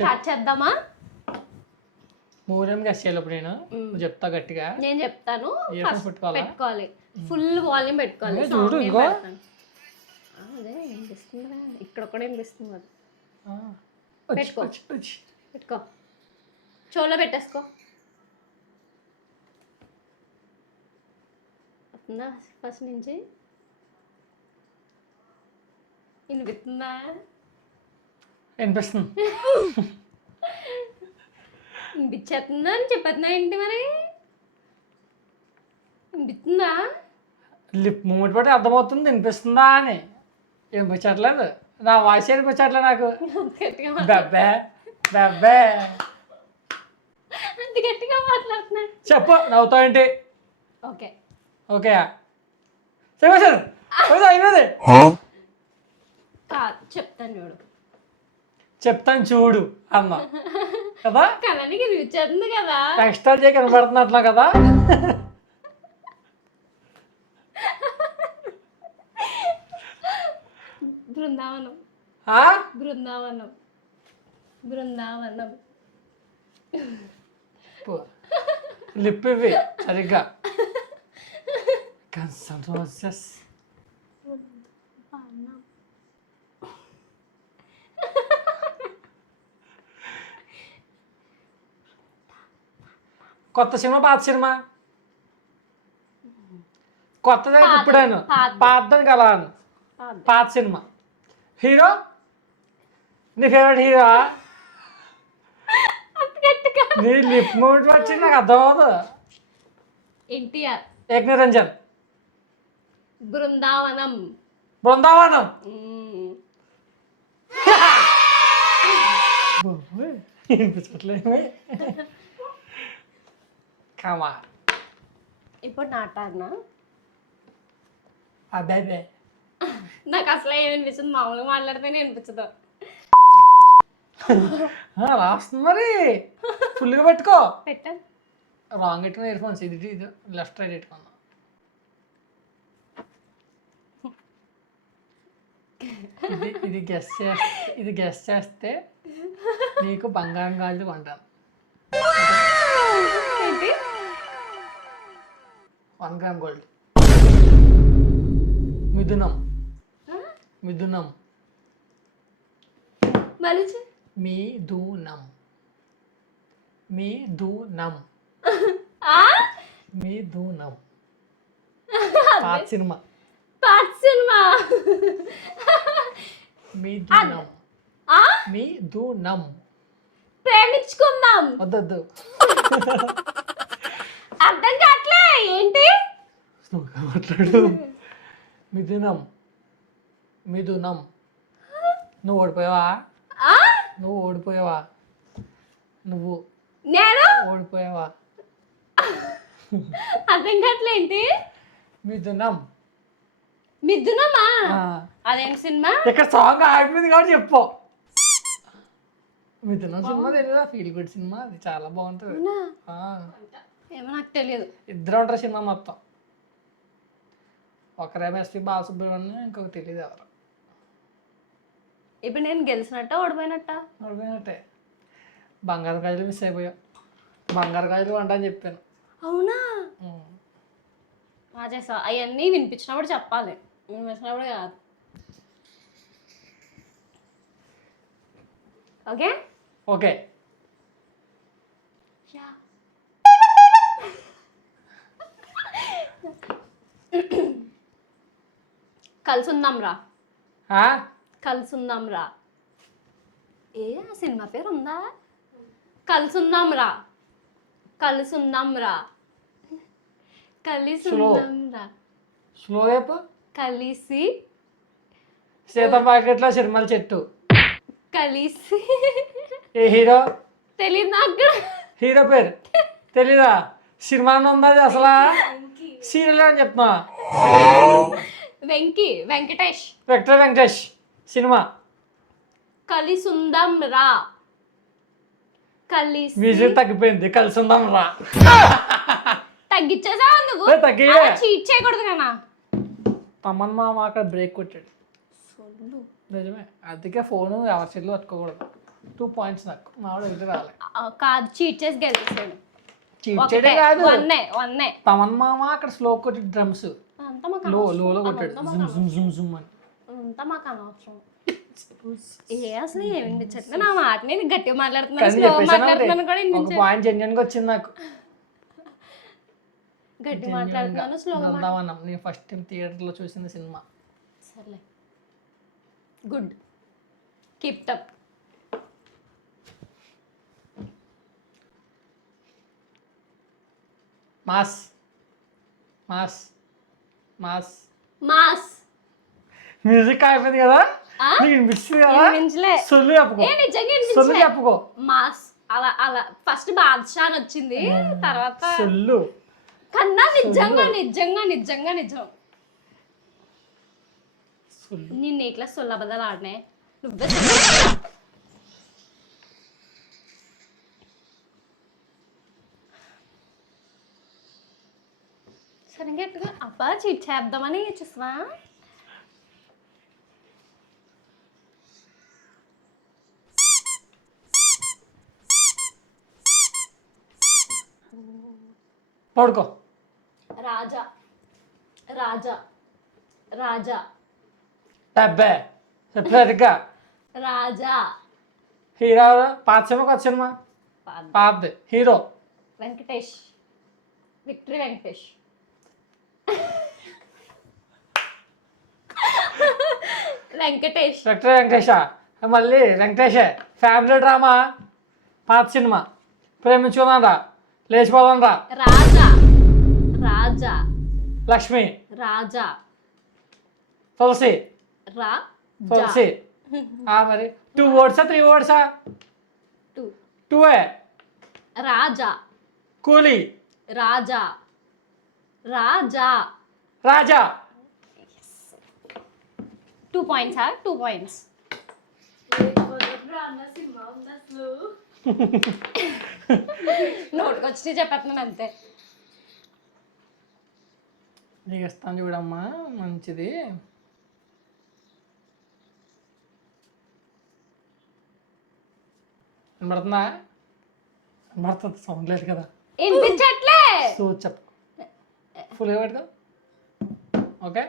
Start చేద్దామా? మూడేం guess చేయాలి ఇప్పుడు నేను చెప్తా గట్టిగా. నేను చెప్తాను, పెట్టుకోవాలి, ఫుల్ వాల్యూమ్ పెట్టుకోవాలి. చూడు ఇంకో అదే వినిపిస్తుందా? ఇక్కడ కూడా వినిపిస్తుంది కదా. పెట్టుకో పెట్టుకో, చెవులో పెట్టేసుకో. వస్తుందా ఫస్ట్ నుంచి? వినిపిస్తుందా? వినిపిస్తుంది. వినిపించేస్తుందా అని చెప్పేస్తున్నా ఏంటి మరి? వినిపిస్తుందా? లిప్ మూమెంట్ బట్టి అర్థమవుతుంది వినిపిస్తుందా అని. వినిపించట్లేదు, నా వాయిస్ వినిపించట్లేదు నాకు. బెబ్బే బెబ్బే అంత గట్టిగా మాట్లాడుతున్నా. చెప్పు, నవ్వుతావేంటి? ఓకే ఓకే చెప్పేసాను అయినది. కాదు, చెప్తాను చూడు. చెప్తాను చూడు అన్నా కదా. కళనికి రుచేస్తుంది కదా. ఎక్స్ట్రా చేయ కనబడుతున్నట్లా కదా. బృందావనం బృందావనం బృందావనం. లిప్ ఇవి సరిగ్గా. కన్సన్ రోజెస్. కొత్త సినిమా పాత సినిమా? కొత్తదే ఇప్పుడేను, పాతదని కదా. పాత సినిమా. హీరో నీ ఫేవరెట్ హీరో? నీ లిప్ మూమెంట్ వచ్చి నాకు అర్థం అవ్వదు. ఎన్టీఆర్. యజ్ఞరంజన్. బృందావనం. బృందావనం. వినిపించట్లేదు. కమా ఇప్పుడు నాటాడినా? అబ్బాయి నాకు అసలు ఏమి వినిపిస్తుంది, మామూలుగా మాట్లాడితేనే వినిపించదు. రాస్తుంది మరి. ఫుల్గా పెట్టుకో. పెట్టాను. రాంగ్ పెట్టుకుని ఇయర్ ఫోన్స్. ఇది ఇది లెఫ్ట్ రైట్ పెట్టుకున్నా. ఇది గెస్ చేస్తే నీకు బంగారం గాజులు కొంటాను. 1 గ్రామ్ గోల్డ్. మిథునం. మిథునం. మిథునం. మిథునం. మిథునం. పాత సినిమా. పాత సినిమా. మిథునం. మిథునం. ప్రేమించుకుందాం. వద్దొద్దు, అర్థం కావట్లే ఏంటి మాట్లాడు. మిథునం. మిథునం. నువ్వు ఓడిపోయావా? నువ్వు ఓడిపోయావా? నువ్వు నేను ఓడిపోయావా? అర్థం కావట్లే ఏంటి? మిథునం. మిథునమా? అదేం సినిమా? ఇక్కడ సాంగ్ ఆగిపోయింది కాబట్టి చెప్పు. మిథునం సినిమా తెలియదా? ఫీల్ గుడ్ సినిమా, అది చాలా బాగుంటుంది. ఏమో నాకు తెలియదు. ఇద్దరు ఉంటారు సినిమా మొత్తం. ఒకరేమో ఎస్పి బాలసుబ్రహ్మణ్యం, ఇంకొక తెలియదు ఎవరు. ఇప్పుడు నేను గెలిచినట్ట ఓడిపోయినట్ట? ఓడిపోయినట్టే. బంగారు గాజులు మిస్ అయిపోయావు. బంగారు గాజులు వంట అని చెప్పాను. అవునా? చేసా. అవన్నీ వినిపించినప్పుడు చెప్పాలి, వినిపించినప్పుడు కాదు. Okay okay. కలుసుందాం రా. కలుసుందాం రా. ఏ ఆ సినిమా పేరు ఉందా? కలుసుందాం రా. కలుసుందాం రా. కలిసుందాం రా. స్లో చెప్పు. కలిసి. సీత మార్కెట్లో సినిమాల చెట్టు. కలిసి. ఏ హీరో? తెలీదు నాకు. హీరో పేరు తెలీదా? సినిమా ఉందా అది అసలు? సీరియల్ అని చెప్తున్నా. వెంకటేష్. వెంకటేష్ సినిమా. కలిసుందాం రా. కలిసి. మ్యూజిక్ తగ్గిపోయింది. కలిసుందాం రా. తగ్గించేసావా నువ్వు? చీట్ చేయకూడదు కదా. తమన్ మామ అక్కడ బ్రేక్ కొట్టాడు. నిజమే, అందుకే ఫోను ఎవరి చేతిలో పట్టుకోకూడదు. 2 పాయింట్స్ నాకు మావాడు ఒకటి రాలే. కాదు, చీట్ చేసి గెలిచాడు. చీట్ చేయడం కాదు, వన్నే. తమన్ మామ అక్కడ స్లో కొట్టి డ్రమ్స్ అంతా మాకు లోలో కొట్టాడు జుమ్ జుమ్ జుమ్ జుమ్ అని. అంతా మాకు అనవసరం. అసలు ఏమి వినిపించట్లే నా మాట. నేను గట్టిగా కానీ మాట్లాడుతున్నాను, స్లో చెప్పేసాను మాట్లాడుతున్నాను కూడా ఒక వినిపించట్లేదు. పాయింట్ జెన్యున్గా వచ్చింది నాకు. గట్టి మాట్లాడుతున్నాను, స్లో. బృందావనం నేను ఫస్ట్ టైం థియేటర్లో చూసిన సినిమా. సర్లే, గుడ్, కీప్ టప్. Mass mass mass mass. Music అయిపోయింది కదా, ఆ? నీకు వినిపిస్తుంది కదా, వినిపించలే. సొల్లు చెప్పుకో, ఏ నిజంగా సొల్లు వినిపించలే. చెప్పుకో. మాస్ అలా అలా ఫస్ట్ బాద్షా అని వచ్చింది, తర్వాత సొల్లు కన్నా నిజంగా నిజంగా నిజంగా నిజం. సొల్లు. నిన్న ఇట్లా సొల్లబద్దలు ఆడినే నువ్వే. సరిగ్గా ఎట్టుగా అబ్బా చీట్ చేద్దామని చూసా. పడుకో. రాజా రాజా రాజా డబ్బే చెప్పేదిగా. రాజా. హీరో పాత సినిమా కొత్త సినిమా? పాతది. Hero Venkatesh, victory Venkatesh. Venkatesh. Victory వెంకటేషా? మళ్ళీ వెంకటేషే. ఫ్యామిలీ డ్రామా, పాత సినిమా. ప్రేమించుకుందాం, లేచిపోదాం. రాజా రాజా లక్ష్మి, రాజా తులసి, రా తులసి. మరి 2 వర్డ్సా 3 వర్డ్సా? 2. 2 రాజా కూలీ, రాజా రాజా. రాజా. 2 పాయింట్స్. 2 పాయింట్స్. నోటికొచ్చి చెప్పేస్తున్నాను అంతే. నీకు ఇస్తాను చూడమ్మా, మంచిది. వినబడుతుందా? వినబడుతుంది, సౌండ్ లేదు కదా. వినిపించట్లే. సో చెప్పు, ఫుల్గా పెడతావు. ఓకే.